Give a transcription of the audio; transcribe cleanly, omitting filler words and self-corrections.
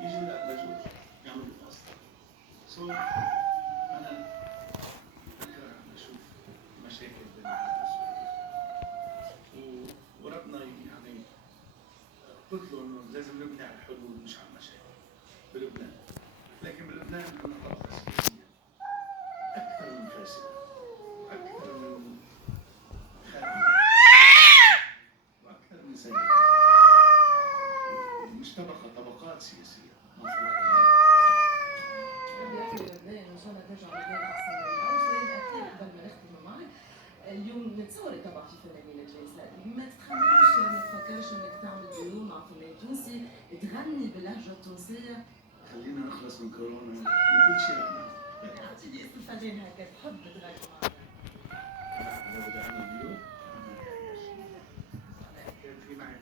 يجوا لا لجوج يعملوا فصل. سو انا بكره بشوف مشاكل بين العرب والسوريين، وربنا يعني قلت له انه لازم نبني على الحلول مش على المشاكل بلبنان. لكن بلبنان عندنا طبقه سياسيه اكثر من فاسده واكثر من خارجه واكثر من سيئه، مش طبقات سياسيه مفروض. بدي احكي لبنان ان شاء الله ترجع لبنان احسن من الاول. سؤال اخير قبل ما نختم معك. اليوم نتصور طبعا في فنانين الجلسه، ما تتخممش ما تفكرش انك تعمل ديون مع فنان تونسي تغني باللهجه التونسيه؟ خلينا نخلص من كورونا من كل شيء رح اعطيني اسم فنان هكا تحب تغني معنا. انا بدي اعمل ديون كان في معي